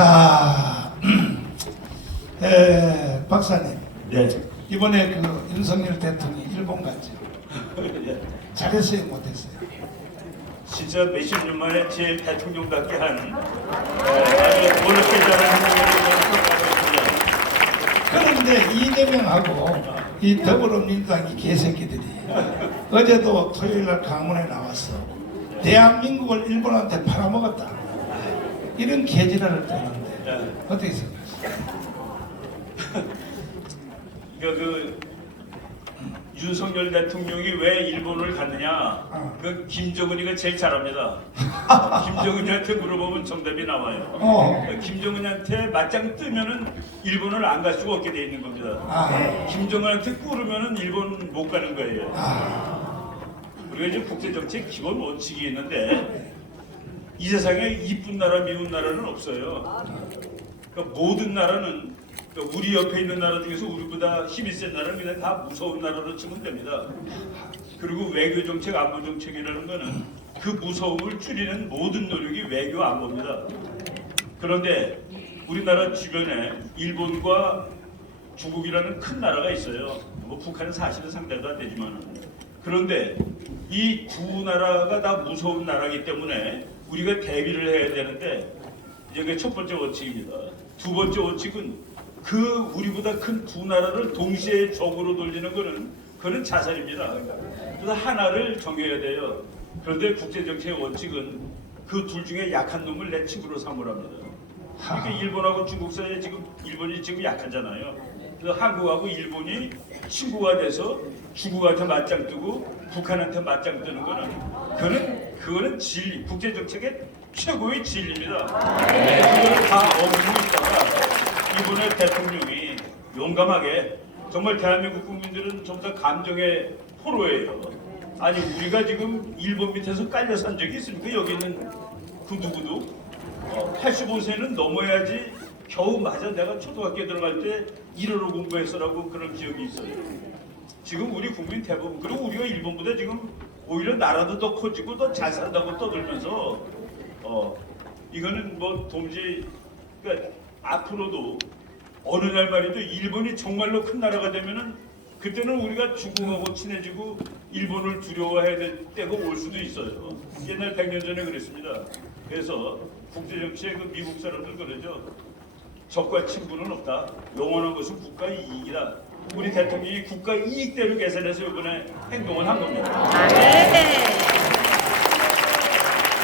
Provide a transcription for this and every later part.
자, 박사님. 네. 이번에 그 윤석열 대통령이 일본 갔죠. 잘했어요, 못했어요? 진짜 몇십 년 만에 제 대통령답게 한 아주 노력해 잘하는 생각이 그런데 이재명하고 이 더불어민주당 이 개새끼들이 어제도 토요일날 강원에 나왔어. 대한민국을 일본한테 팔아먹었다. 이런 개지랄을 떠는데 어떻게 생각하세요? 그 윤석열 대통령이 왜 일본을 갔느냐? 그 김정은이가 제일 잘합니다. 김정은이한테 물어보면 정답이 나와요. 김정은이한테 맞짱 뜨면은 일본을 안 갈 수가 없게 돼 있는 겁니다. 김정은한테 꾸르면은 일본 못 가는 거예요. 우리가 이제 국제 정책 기본 원칙이 있는데 이 세상에 이쁜 나라, 미운 나라는 없어요. 그러니까 모든 나라는 우리 옆에 있는 나라 중에서 우리보다 힘이 센 나라는 그냥 다 무서운 나라로 치면 됩니다. 그리고 외교 정책, 안보 정책이라는 거는 그 무서움을 줄이는 모든 노력이 외교 안보입니다. 그런데 우리나라 주변에 일본과 중국이라는 큰 나라가 있어요. 뭐 북한은 사실은 상대도 안 되지만, 그런데 이 두 나라가 다 무서운 나라이기 때문에 우리가 대비를 해야 되는데, 이제 그게 첫 번째 원칙입니다. 두 번째 원칙은 그 우리보다 큰 두 나라를 동시에 적으로 돌리는 거는 그건 자살입니다. 그래서 하나를 정해야 돼요. 그런데 국제정책의 원칙은 그 둘 중에 약한 놈을 내 친구로 삼으랍니다. 그러니까 일본하고 중국 사이에 지금 일본이 지금 약하잖아요. 그래서 한국하고 일본이 친구가 돼서 중국한테 맞짱 뜨고 북한한테 맞짱 뜨는 거는 그거는 진리, 국제정책의 최고의 진리입니다. 그거를 다 어기고 있다가 이번에 대통령이 용감하게, 정말 대한민국 국민들은 전부 다 감정의 포로예요. 아니 우리가 지금 일본 밑에서 깔려 산 적이 있습니까? 여기 있는 그 누구도 85세는 넘어야지 겨우, 맞아, 내가 초등학교에 들어갈 때 1어로 공부했어라고 그런 기억이 있어요. 지금 우리 국민 대부분, 그리고 우리가 일본보다 지금 오히려 나라도 더 커지고 더 잘 산다고 떠들면서 이거는 뭐 도무지, 그러니까 앞으로도 어느 날 말이죠, 일본이 정말로 큰 나라가 되면은 그때는 우리가 중국하고 친해지고 일본을 두려워해야 될 때가 올 수도 있어요. 옛날 100년 전에 그랬습니다. 그래서 국제정치에 그 미국 사람들 그러죠. 적과 친구는 없다. 영원한 것은 국가 이익이다. 우리 대통령이 국가 이익대로 계산해서 이번에 행동을 한 겁니다.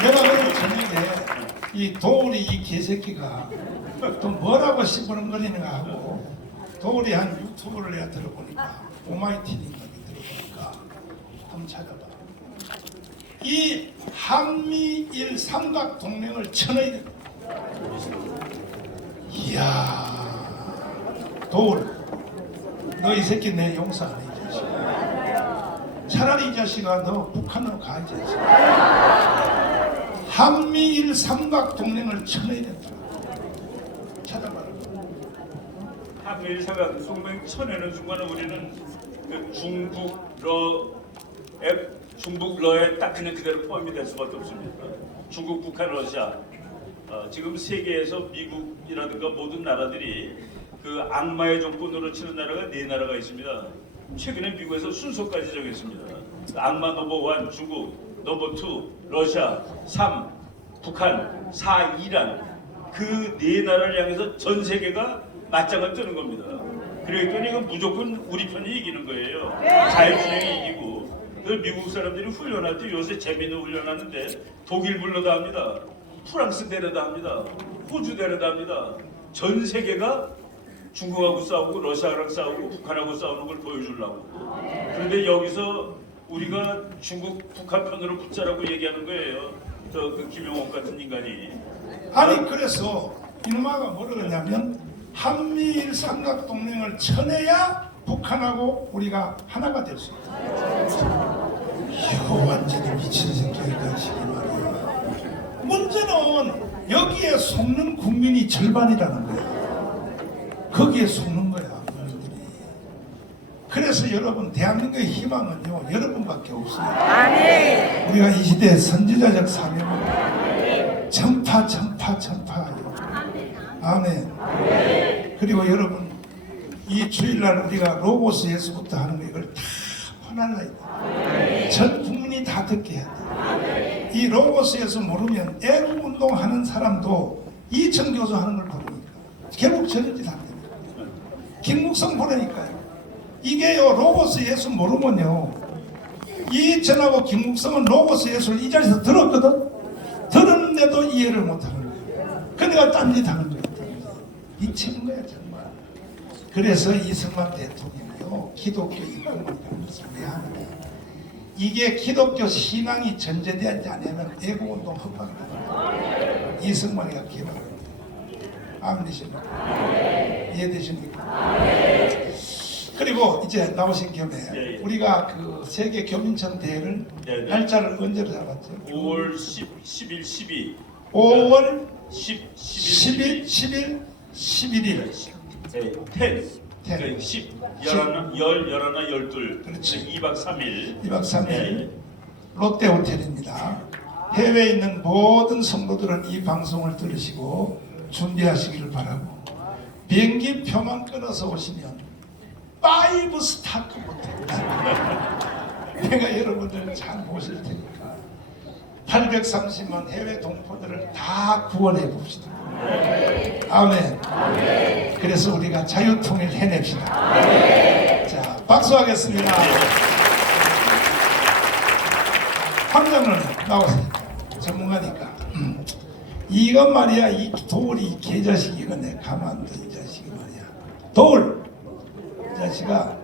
내가 오늘 저녁에 이 도우리 이 개새끼가 또 뭐라고 시부렁거리는가 하고 도우리 한 유튜브를 내가 들어보니까 오마이티인가 들어보니까 한번 찾아봐. 이 한미일 삼각 동맹을 쳐넣어야 된다. 이야, 도울, 너 이 새끼 내 용서 안 해, 이 자식아. 차라리 이 자식아 너 북한으로 가, 이 자식아. 한미일 삼각 동맹을 쳐넣어야 된다. 찾아봐라. 한미일 삼각 동맹 쳐내는 순간 우리는 그 중국 러에 딱 그냥 그대로 포함이 될 수밖에 없습니다. 중국, 북한, 러시아. 지금 세계에서 미국이라든가 모든 나라들이 그 악마의 정권으로 치는 나라가 4나라가 있습니다. 최근에 미국에서 순서까지 정했습니다. 악마 넘버 1 중국, 넘버 2 러시아, 3 북한, 4 이란. 그 4나라를 향해서 전 세계가 맞짱을 뜨는 겁니다. 그랬더니 이건 무조건 우리 편이 이기는 거예요. 자유주행이 이기고. 그 미국 사람들이 훈련할 때 요새 재미있는 훈련하는데 독일 불러다 합니다. 프랑스 데려다 합니다. 호주 데려다 합니다. 전 세계가 중국하고 싸우고 러시아랑 싸우고 북한하고 싸우는 걸 보여주려고. 그런데 여기서 우리가 중국, 북한 편으로 붙자라고 얘기하는 거예요. 그 김용옥 같은 인간이. 아니 그래서 이놈아가 뭐라 그러냐면 한미일 삼각 동맹을 쳐내야 북한하고 우리가 하나가 될 수 있다. 이거 완전히 미친 새끼가 지기 말이야. 문제는 여기에 속는 국민이 절반이라는 거야. 거기에 속는 거야, 국민들이. 그래서 여러분, 대한민국의 희망은요, 여러분밖에 없어요. 우리가 이 시대의 선지자적 사명을 전파하여 아멘. 그리고 여러분 이 주일날 우리가 로고스 예수부터 하는 거 이걸 다 퍼날라야 돼. 전 국민이 다 듣게 해야 돼. 이 로고스 예수 모르면 애국 운동하는 사람도 이천 교수 하는 걸 모르니까 결국 저런 짓 안 됩니다. 김국성 보라니까요. 이게요 로고스 예수 모르면요 이천하고 김국성은 로고스 예수를 이 자리에서 들었거든. 들었는데도 이해를 못하는 거예요. 그러니까 딴짓 하는 거예요. 미치는 거야 정말. 그래서 이승만 대통령이요 기독교 입국이라는 것을 왜 하느냐. 이게 기독교 신앙이 전제되지 않으면 애국운동 헛방이다. 이승만이가 기억합니다. 아멘이십니까? 이해되십니까? 그리고 이제 나오신 겸에 예. 우리가 그 세계 교민청 대회를 네. 날짜를 언제로 잡았죠? 5월 10일 12 5월 10 10일 10일 11일 10 10. 10 11 12 그렇지. 2박 3일 2박 3일 네. 롯데 호텔입니다. 해외에 있는 모든 성도들은 이 방송을 들으시고 준비하시기를 바라고 비행기 표만 끊어서 오시면 5스타급 호텔입니다. 내가 여러분들 잘 모실 테니까 830만 해외 동포들을 다 구원해 봅시다. 아멘. 그래서 우리가 자유통일 해냅시다. 자, 박수하겠습니다. 황장로님 나오세요. 전문가니까. 이건 말이야 이 도울이 이 개자식 이거 내 가만둬 이 자식이 말이야. 도울 이 자식아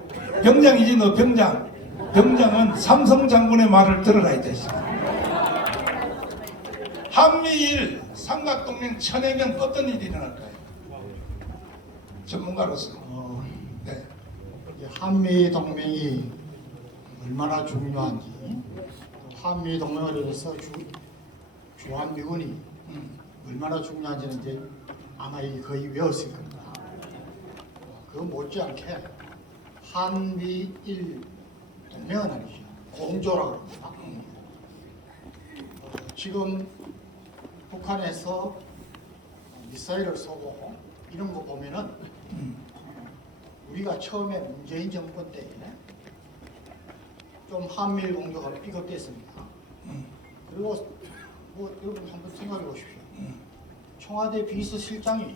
병장이지 너 병장. 병장은 삼성 장군의 말을 들어라 이 자식아. 한미일 삼각동맹 천해면 어떤 일이 일어날까요? 전문가로서. 네. 한미 동맹이 얼마나 중요한지, 또 한미 동맹을 위해서 주한미군이 얼마나 중요한지는 이제 아마 거의 외웠을 겁니다. 그 못지않게 한미일 동맹은 아니죠. 공조라고 합니다. 지금 북한에서 미사일을 쏘고 이런 거 보면은 우리가 처음에 문재인 정권 때 좀 한미일 공조가 삐걱댔습니다. 그리고 뭐 여러분 한번 생각해 보십시오. 청와대 비서실장이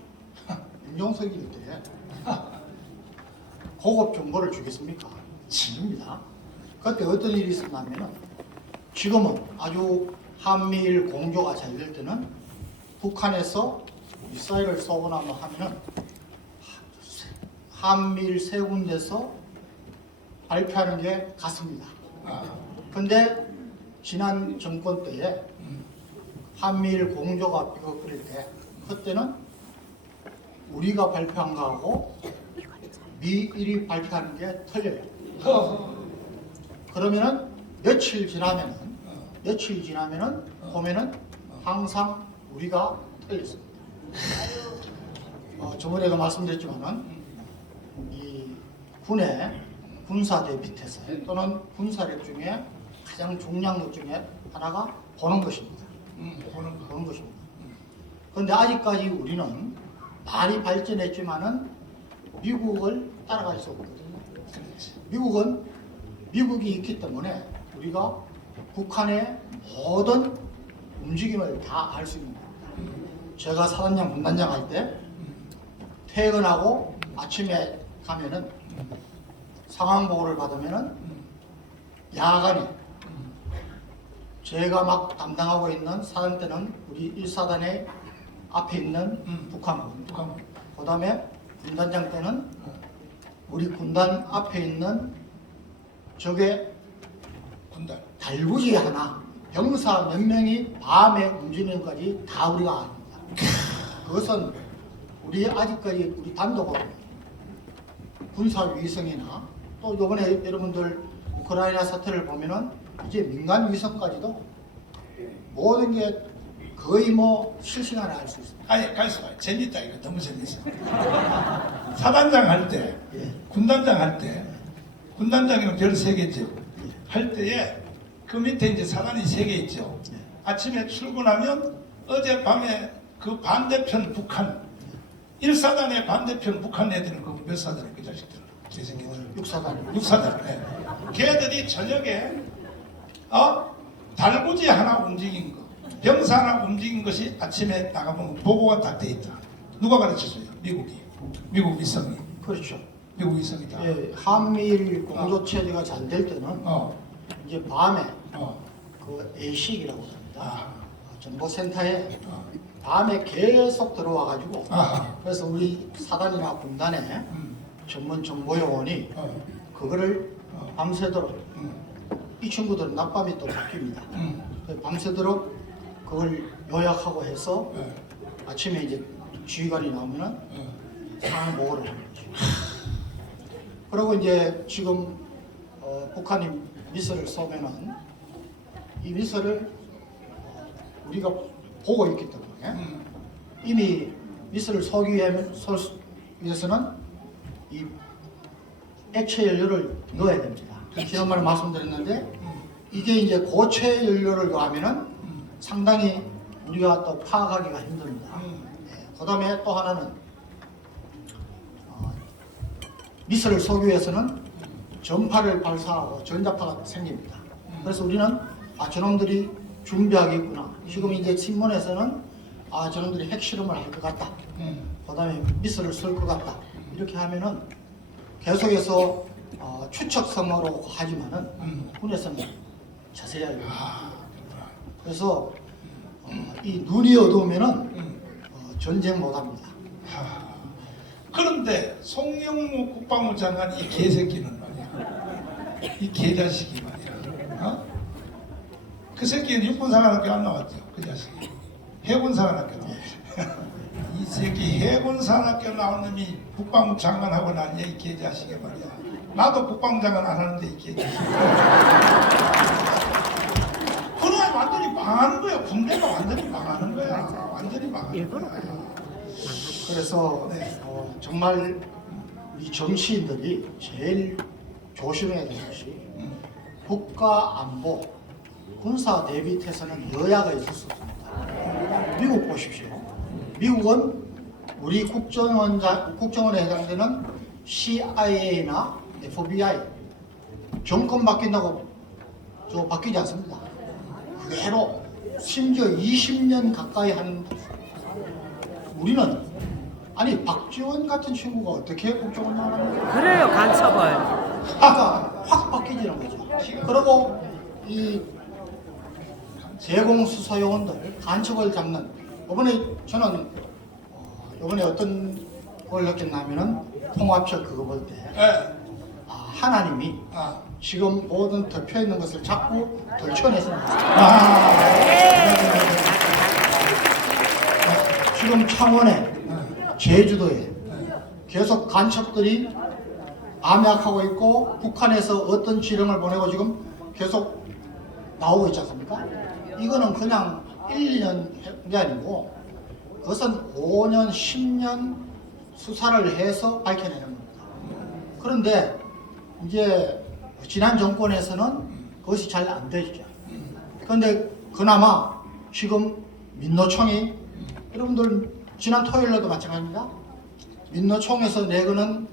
윤종석일 때 고급 정보를 주겠습니까? 지금입니다. 그때 어떤 일이 있었냐면은 지금은 아주 한미일 공조가 잘 될 때는 북한에서 미사일을 쏘거나 뭐 하면은 한미일 세 군데서 발표하는 게 같습니다. 근데 지난 정권 때에 한미일 공조가 삐걱거릴 때 그때는 우리가 발표한 거하고 미일이 발표하는 게 틀려요. 그러면은 며칠 지나면은 보면은 항상 우리가 틀렸습니다. 저번에도 말씀드렸지만은 이 군의 군사대 밑에서 또는 군사력 중에 가장 중요한 것 중에 하나가 보는 것입니다. 보는 것입니다. 그런데 아직까지 우리는 많이 발전했지만은 미국을 따라갈 수 없거든요. 미국이 있기 때문에 우리가 북한의 모든 움직임을 다 알 수 있는 겁니다. 제가 사단장, 군단장 할 때 퇴근하고 아침에 가면은 상황 보고를 받으면은 야간에 제가 막 담당하고 있는 사단 때는 우리 1사단의 앞에 있는 북한군, 그 다음에 군단장 때는 우리 군단 앞에 있는 적의 군단 달구지 하나, 병사 몇 명이 밤에 움직이는 것까지 다 우리가 압니다. 그것은 우리 아직까지 우리 단독으로 군사 위성이나 또 이번에 여러분들 우크라이나 사태를 보면은 이제 민간 위성까지도 모든 게 거의 뭐 실시간에 알 수 있습니다. 아니 가있어 재밌다 이거 너무 재밌어. 사단장 할 때 군단장 할 때 군단장이면 별 3개죠. 할 때에 그 밑에 이제 사단이 3개 있죠. 아침에 출근하면 어젯밤에 그 반대편 북한 1사단의 반대편 북한 애들은 그 몇 사단이 그 자식들 개새끼들 육사단. 6사단. 네. 걔들이 저녁에 달구지 하나 움직인 거, 병사 하나 움직인 것이 아침에 나가보면 보고가 딱 돼 있다. 누가 가르쳐줘요? 미국이. 미국 위성이. 그렇죠. 미국 위성이 다. 예, 한미일 공조 체제가 잘 될 때는 이제 밤에 그 A식이라고 합니다. 아. 정보센터에 밤에 계속 들어와가지고 아하. 그래서 우리 사단이나 군단에 전문 정보요원이 그거를 밤새도록 이 친구들은 낮밤이 또 바뀝니다. 그래서 밤새도록 그걸 요약하고 해서 네. 아침에 이제 지휘관이 나오면은 상황 보고를 하는 거죠. 그리고 이제 지금 북한이 미사일을 쏘면은 이 미사일을 우리가 보고 있기 때문에 이미 미사일을 쏘기 위해서는 이 액체 연료를 넣어야 됩니다. 지난번에 말씀드렸는데 이게 이제 고체 연료를 더하면은 상당히 우리가 또 파악하기가 힘듭니다. 그 다음에 또 하나는 미사일을 쏘기 위해서는 전파를 발사하고 전자파가 생깁니다. 그래서 우리는 저놈들이 준비하겠구나. 지금 이제 신문에서는 저놈들이 핵실험을 할 것 같다. 그 다음에 미사일을 쏠 것 같다. 이렇게 하면은 계속해서 추측성으로 하지만은 군에서는 자세히 알고 있습니다. 그래서 이 눈이 어두우면은 전쟁 못합니다. 그런데 송영무 국방부 장관 이 개새끼는 말이야. 이 개자식이 말이야. 그 새끼는 육군사관학교 안 나왔죠. 그 자식이. 해군사관학교 나왔죠. 이 새끼 해군사관학교 나온 놈이 국방부 장관하고 난리야. 이 개자식이 말이야. 나도 국방부 장관 안 하는데 이 개자식. 그놈이 완전히 망하는 거야. 군대가 완전히 망하는 거야. 완전히 망하는 거야. 그래서 정말 이 정치인들이 제일 조심해야 될 것이 국가 안보, 군사 대비 태세는 여야가 있을 수 없습니다. 미국 보십시오. 미국은 우리 국정원에 해당되는 CIA나 FBI 정권 바뀐다고 바뀌지 않습니다. 그대로 심지어 20년 가까이 한 우리는 박지원 같은 친구가 어떻게 국정원 나갑니까? 그래요, 간첩을. 확 바뀌지는 거죠. 그리고 이 대공수사요원들 간첩을 잡는 저는 이번에 어떤 걸 느꼈냐면은 통합적 그거 볼 때 하나님이 지금 모든 덮여 있는 것을 자꾸 덜쳐내시는 거죠. 지금 창원에 제주도에 계속 간첩들이 암약하고 있고 북한에서 어떤 지령을 보내고 지금 계속 나오고 있지 않습니까? 이거는 그냥 1, 2년 게 아니고 그것은 5년, 10년 수사를 해서 밝혀내는 겁니다. 그런데 이제 지난 정권에서는 그것이 잘 안 되죠. 그런데 그나마 지금 민노총이 여러분들 지난 토요일에도 마찬가지입니다. 민노총에서 내거는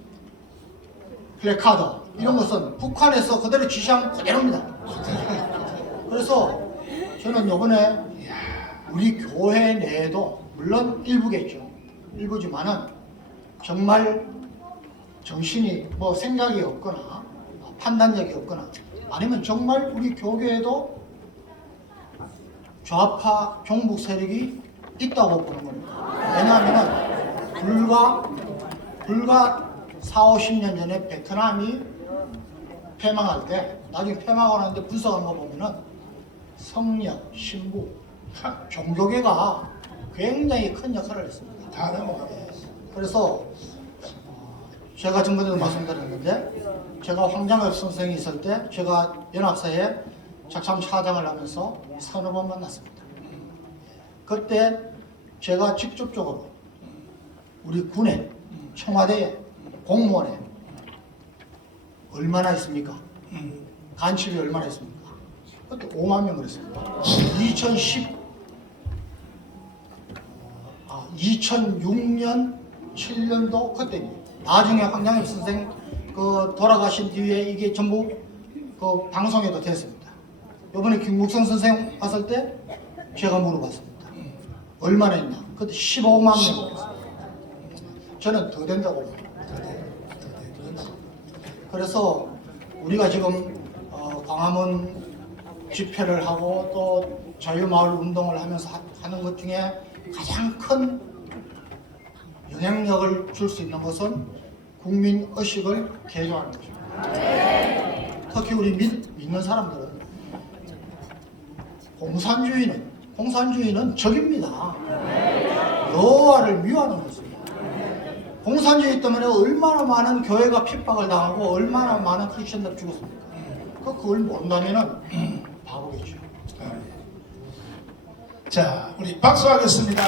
플래카드 이런 것은 북한에서 그대로 지시한 그대로입니다. 그래서 저는 이번에 우리 교회 내에도 물론 일부겠죠. 일부지만은 정말 정신이 생각이 없거나 판단력이 없거나 아니면 정말 우리 교계에도 좌파 종북 세력이 있다고 보는 겁니다. 왜냐하면 불과 4~50년 전에 베트남이 패망할 때 나중에 패망하고 나는데 분석한 거 보면은 성역, 신부, 종교계가 굉장히 큰 역할을 했습니다. 다 넘어가. 그래서 제가 전번에도 말씀드렸는데 제가 황장엽 선생이 있을 때 제가 연합사에 작참 차장을 하면서 서너 번 만났습니다. 그때 제가 직접적으로 우리 군에 청와대에 공무원에 얼마나 있습니까? 간첩이 얼마나 있습니까? 그때 5만 명 그랬습니다. 2006년 2007년도 그때 나중에 황양엽 선생 그 돌아가신 뒤에 이게 전부 그 방송에도 됐습니다. 이번에 김국성 선생 왔을 때 제가 물어봤습니다. 얼마나 했나? 그때 15만 명 됐습니다. 저는 더 된다고 봅니다. 그래서 우리가 지금 광화문 집회를 하고 또 자유마을 운동을 하면서 하는 것 중에 가장 큰 영향력을 줄 수 있는 것은 국민 의식을 개조하는 것입니다. 특히 우리 믿는 사람들은 공산주의는 적입니다. 여호와를 미워하는 것입니다. 공산주의 때문에 얼마나 많은 교회가 핍박을 당하고 얼마나 많은 크리스천들이 죽었습니까? 그걸 모른다면은 바보겠죠. 자, 우리 박수하겠습니다.